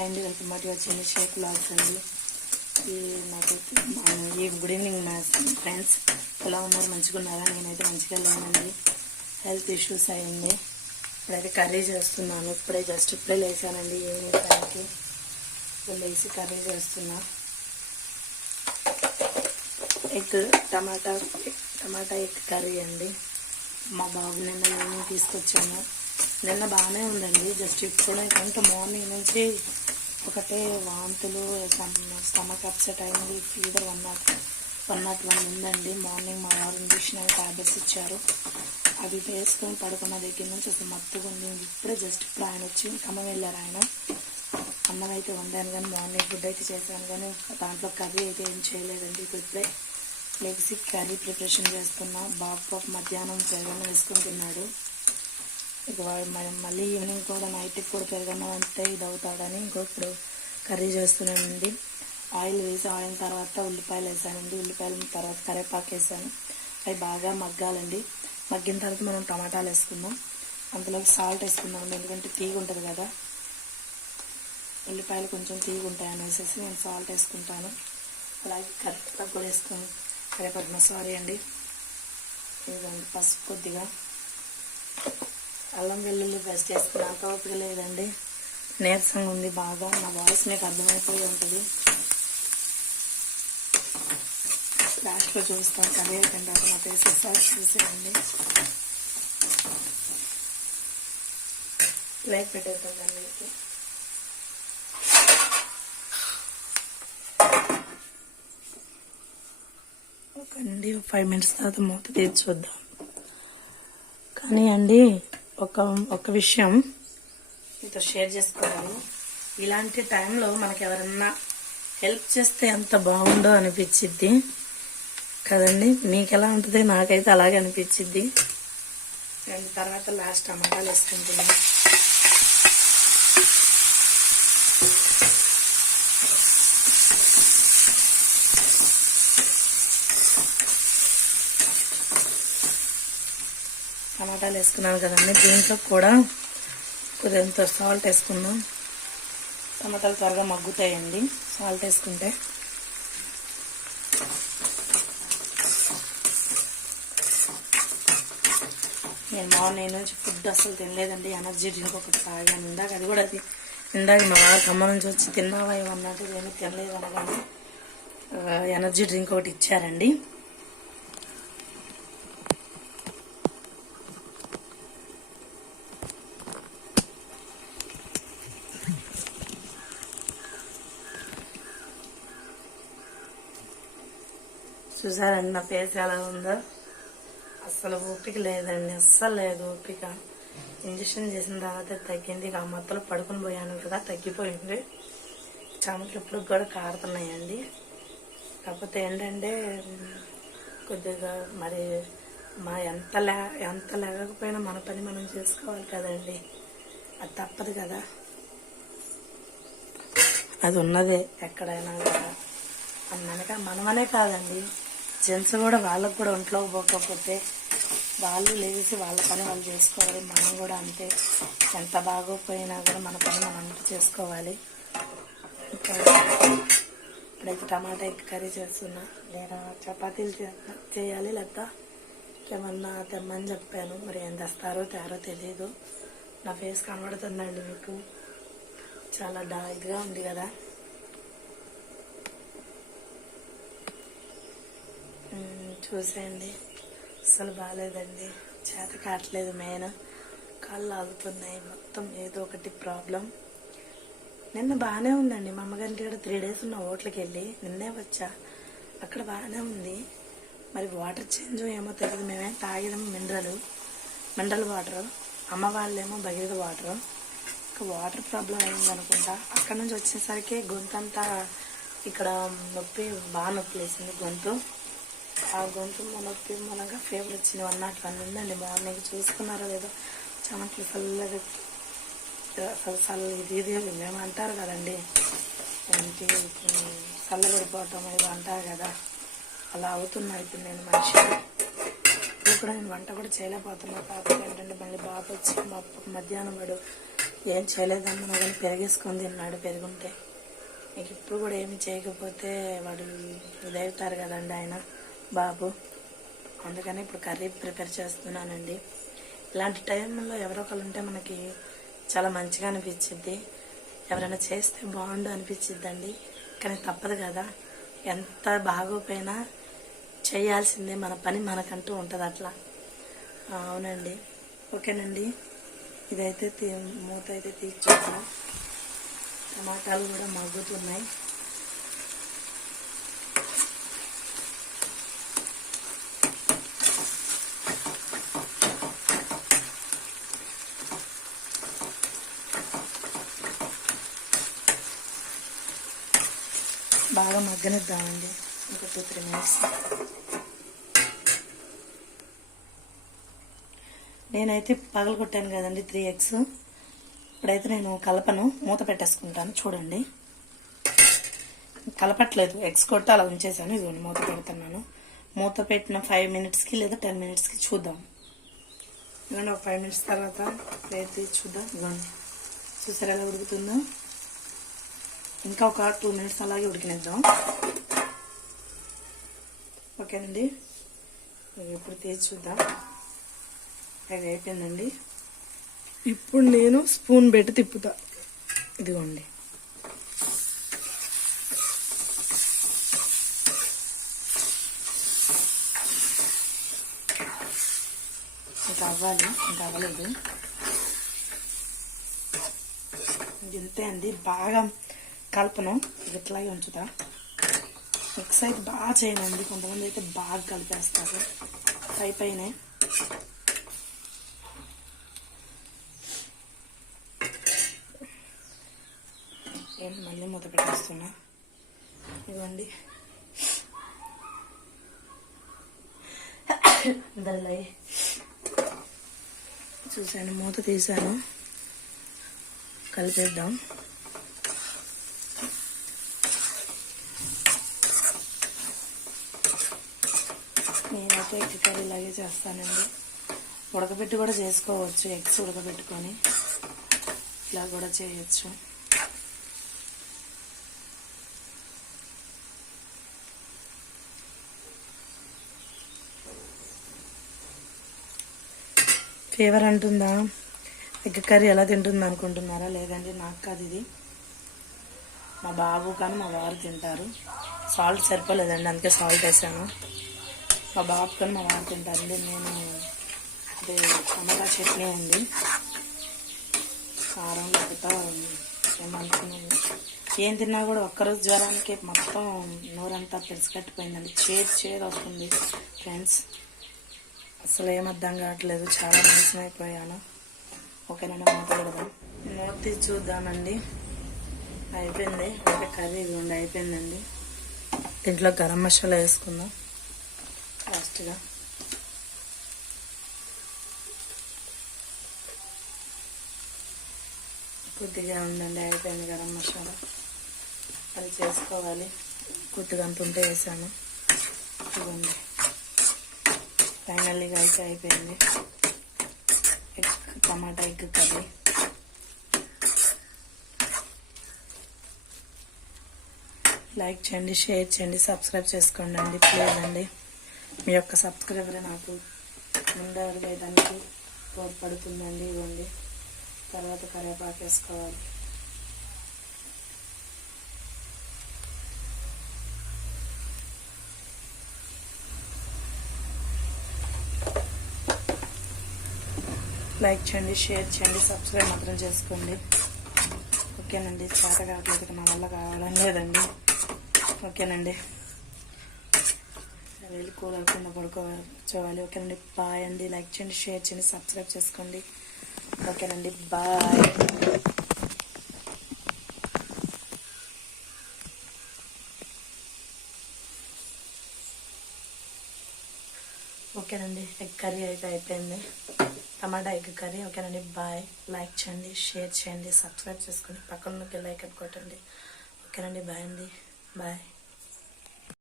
And welcome to వచ్చింది Sheikh blogs అండి. ఈ గుడ్ ఈవినింగ్ మా ఫ్రెండ్స్, ఎలా ఉన్నారు? మంచిగా ఉన్నారా? నేనైతే మంచిగా లేనండి, హెల్త్ ఇష్యూస్ అయ్యింది. ఇప్పుడైతే కర్రీ చేస్తున్నాను. ఇప్పుడే లేచానండి. ఈవినింగ్ టైంకి లేచి కర్రీ చేస్తున్నా. టమాటా ఎగ్ కర్రీ అండి. మా బాబు నిన్న ఈవినింగ్ తీసుకొచ్చాను. నిన్న బాగానే ఉందండి. జస్ట్ ఇప్పుడు కొంత మార్నింగ్ నుంచి ఒకటే వాంతులు, స్టమక్ అప్సెట్ అయింది. ఫీవర్ 101 ఉందండి. మార్నింగ్ మా వారు ఇంజక్షన్ టాబ్లెట్స్ ఇచ్చారు. అవి వేసుకొని పడుకున్న దగ్గర నుంచి అసలు మత్తుగా ఉంది. ఇప్పుడు ఆయన వచ్చి ఖమ్మం వెళ్ళారు. ఆయన అన్నం అయితే వండాను కానీ, మార్నింగ్ ఫుడ్ అయితే చేశాను కానీ దాంట్లో కర్రీ అయితే ఏం చేయలేదండి. ఇప్పుడే లెగ్స్ కర్రీ ప్రిపరేషన్ చేస్తున్నా. బాబు మధ్యాహ్నం పెరుగన్న వేసుకొని తిన్నాడు. ఇక మళ్ళీ ఈవినింగ్ కూడా నైట్కి కూడా పెరుగన్నం అంటే ఇది అవుతాడని ఇప్పుడు కర్రీ చేస్తున్నానండి. ఆయిల్ వేసి ఆయిల్ తర్వాత ఉల్లిపాయలు వేసానండి. ఉల్లిపాయల తర్వాత కరివేపాకు వేసాను. అవి బాగా మగ్గాలండి. మగ్గిన తర్వాత మనం టమాటాలు వేసుకుందాం. అందులోకి సాల్ట్ వేసుకుందాం, ఎందుకంటే తీగ ఉంటుంది కదా. ఉల్లిపాయలు కొంచెం తీగ ఉంటాయి అనేసి నేను సాల్ట్ వేసుకుంటాను. అలాగే కరివేపాకు కూడా వేసుకొని సారీ అండి. ఇదండి పసుపు కొద్దిగా, అల్లం వెల్లుల్లి పేస్ట్ చేసుకుని అంత ఓపిక లేదండి. నీరసంగా ఉంది బాగా. నా వాయిస్ మీకు అర్థమైపోయి ఉంటుంది. లాస్ట్లో చూస్తాను. కర్రీ అయిపోయిన తర్వాత నా ఫేస్ చూసేయండి. లైక్ పెట్టేద్దాం దానికి. ఒకండి 5 మినిట్స్ తర్వాత మూత తీసి చూద్దాం. కానీ అండి ఒక విషయం మీతో షేర్ చేసుకోవాలి. ఇలాంటి టైంలో మనకి ఎవరన్నా హెల్ప్ చేస్తే ఎంత బాగుండో అనిపించిద్ది కదండి. మీకు ఎలా ఉంటుంది? నాకైతే అలాగే అనిపించిద్ది. అండ్ తర్వాత లాస్ట్ టమాటాలు వేసుకుంటున్నాను. టమాటాలు వేసుకున్నాను కదండి. దీంట్లో కూడా కొద్దింత సాల్ట్ వేసుకున్నాం. టమాటాలు త్వరగా మగ్గుతాయండి సాల్ట్ వేసుకుంటే. నేను మార్నింగ్ నుంచి ఫుడ్ అసలు తినలేదండి. ఎనర్జీ డ్రింక్ ఒకటి తాగాను ఇందాక. అది కూడా ఇందాక మా వారు ఖమ్మం నుంచి వచ్చి తిన్నావా ఏమన్నట్టు ఏమీ తినలేదు అనగానే ఎనర్జీ డ్రింక్ ఒకటి ఇచ్చారండి. చూసారండి నా ఫేస్ ఎలా ఉందో? అస్సలు ఓపిక లేదండి, అస్సలు లేదు ఓపిక. ఇంజక్షన్ చేసిన తర్వాత తగ్గింది. ఆ మత్తలో పడుకుని పోయాను కదా, తగ్గిపోయింది. చెమటలు ఇప్పుడు కూడా కారుతున్నాయండి. కాకపోతే ఏంటంటే కొద్దిగా మరి ఎంత లేకపోయినా మన పని మనం చేసుకోవాలి కదండి. అది తప్పదు కదా, అది ఉన్నదే ఎక్కడైనా కూడా. మనమనే కాదండి, జెంట్స్ కూడా వాళ్ళకు కూడా ఒంట్లో పోకపోతే వాళ్ళు లేచి వాళ్ళ పని వాళ్ళు చేసుకోవాలి. మనం కూడా అంతే, ఎంత బాగోపోయినా కూడా మన పని మనం చేసుకోవాలి. ఇప్పుడైతే టమాటా ఎగ్ కర్రీ చేస్తున్నా. నేను చపాతీలు చేయాలి, లేకపోతే ఏమన్నా తెమ్మని చెప్పాను. మరి ఏం తెస్తారో తేరో తెలీదు. నా ఫేస్ కనబడుతుందండి మీకు? చాలా ఇదిగా ఉంది కదా. చూసేయండి, అస్సలు బాగాలేదండి. చేత కావట్లేదు. మెయిన్ కాళ్ళు ఆగుతున్నాయి. మొత్తం ఏదో ఒకటి ప్రాబ్లం. నిన్న బాగానే ఉందండి. మా అమ్మగారికి కూడా 3 days ఉన్న హోటల్కి వెళ్ళి నిన్నే వచ్చా. అక్కడ బాగానే ఉంది. మరి వాటర్ చేంజ్ ఏమో తెలియదు. మేమేం తాగడం మినరల్ వాటర్. అమ్మ వాళ్ళేమో భగీరథ వాటర్. వాటర్ ప్రాబ్లం అయింది అనుకుంటా. అక్కడ నుంచి వచ్చేసరికి గొంతంతా ఇక్కడ బాగా నొప్పి వేసింది గొంతు. ఆ గొంతు నొప్పి మూలంగా ఫీవర్ వచ్చింది. 101 ఉందండి. మార్నింగ్ చూసుకున్నారో లేదో, చెమటలు చల్లగా ఇది మేము అంటారు కదండి, ఏంటి చల్లబడిపోవటం ఏదో అంటారు కదా, అలా అవుతున్నాయి ఇప్పుడు నేను మనిషి. ఇప్పుడు కూడా నేను వంట కూడా చేయలేకపోతున్నా. కాకపోతే ఏంటంటే మళ్ళీ బాబు వచ్చి మధ్యాహ్నం ఏం చేయలేదమ్మా కానీ పెరిగేసుకొని తిన్నాడు. పెరుగుంటే మీకు ఇప్పుడు కూడా ఏమి చేయకపోతే వాడు ఇదవుతారు కదండి ఆయన బాబు. అందుకని ఇప్పుడు కర్రీ ప్రిపేర్ చేస్తున్నానండి. ఇలాంటి టైంలో ఎవరో ఒకరు ఉంటే మనకి చాలా మంచిగా అనిపించింది. ఎవరైనా చేస్తే బాగుండు అనిపించిద్దండి. కానీ తప్పదు కదా, ఎంత బాగోపోయినా చేయాల్సిందే, మన పని మనకంటూ ఉంటుంది అట్లా. అవునండి. ఓకేనండి, ఇదైతే మూత అయితే తీసి చూద్దాం. టమాటాలు కూడా మగ్గుతున్నాయి. బాగా మగ్గనిద్దామండి ఒక 2-3 మినిట్స్. నేనైతే పగలగొట్టాను కదండి 3 eggs. ఇప్పుడైతే నేను కలపను, మూత పెట్టేసుకుంటాను. చూడండి, కలపట్లేదు, ఎగ్స్ కొట్టి అలా ఉంచేసాను. ఇదిగోండి మూత పెడుతున్నాను. మూత పెట్టిన 5 minutesకి లేదా 10 minutesకి చూద్దాం. ఇదిగోండి ఒక 5 minutes తర్వాత ప్లేట్ తీసి చూద్దాం. ఇదిగోండి చూసారు ఎలా ఉడుకుతుందో. ఇంకా ఒక 2 minutes అలాగే ఉడికినిద్దాం. ఓకేనండి, ఇప్పుడు తీసి చూద్దాం. అది అయిపోయిందండి. ఇప్పుడు నేను స్పూన్ పెట్టి తిప్పుతా. ఇదిగోండి, ఇంకా అవ్వాలి, ఇంకా అవ్వలేదు. ఇంతే అండి. బాగా కలపను, ఇట్లాగే ఉంచుతా. మిక్స్ అయితే బాగా చేయనండి. కొంతమంది అయితే బాగా కలిపేస్తారు పైన. మళ్ళీ మూత పెట్టేస్తున్నా. ఇవ్వండి, చూసాను, మూత తీసాను. కలిపేద్దాం. నేనైతే ఎగ్ కర్రీ ఇలాగే చేస్తానండి. ఉడకబెట్టి కూడా చేసుకోవచ్చు. ఎగ్స్ ఉడకబెట్టుకొని ఇలా కూడా చేయొచ్చు. ఫీవర్ అంటుందా, ఎగ్ కర్రీ ఎలా తింటుంది అనుకుంటున్నారా? లేదండి, నాకు కాదు ఇది, మా బాబు కానీ మా వారు తింటారు. సాల్ట్ సరిపోలేదండి, అందుకే సాల్ట్ వేసాను. మా బాబు కానీ మా వారు తింటారండి. నేను అదే టమాటా చట్నీ ఉంది, కారం లేకపోతే ఏమనుకున్నాను. ఏం తిన్నా కూడా ఒక్కరోజు జ్వరానికి మొత్తం నోరంతా పెరుసుకట్టిపోయిందండి. చేదు వస్తుంది ఫ్రెండ్స్. అసలు ఏం అర్థం కావట్లేదు, చాలా నీరసం అయిపోయాను. ఓకేనండి, మూత పెడదాం. మూత తీసి చూద్దామండి. అయిపోయింది. అయితే కర్రీ ఇదిగోండి అయిపోయిందండి. దీంట్లో గరం మసాలా వేసుకుందాం లాస్ట్గా. కొద్దిగా ఉందండి, అయిపోయింది గరం మసాలా. అది చేసుకోవాలి, కొద్దిగా అంత ఉంటే వేసాను. ఇదిగోండి ఫైనల్గా అయితే అయిపోయింది టమాటా ఎగ్ కర్రీ. లైక్ చేయండి, షేర్ చేయండి, సబ్స్క్రైబ్ చేసుకోండి అండి ప్లీజ్ అండి. మీ యొక్క సబ్స్క్రైబర్ నాకు ముందరు వేయడానికి తోడ్పడుతుందండి. ఇవ్వండి, తర్వాత కరివేపాకు వేసుకోవాలి. లైక్ చేయండి, షేర్ చేయండి, సబ్స్క్రైబ్ మాత్రం చేసుకోండి. ఓకేనండి, చేత కావట్లేదు, నా వల్ల కావడం లేదండి. ఓకేనండి, వెళ్ళి కూలర్ కింద పడుకోవాలి. ఓకేనండి, బాయ్ అండి. లైక్ చేయండి, షేర్ చేయండి, సబ్స్క్రైబ్ చేసుకోండి. ఓకేనండి, బాయ్. ఓకేనండి, ఎగ్ కర్రీ అయితే అయిపోయింది, టమాటా ఎగ్ కర్రీ. ఓకేనండి, బాయ్. లైక్ చేయండి, షేర్ చేయండి, సబ్స్క్రైబ్ చేసుకోండి, పక్కన బెల్ ఐకాన్ కొట్టండి. ఓకేనండి, బాయ్ అండి, బాయ్.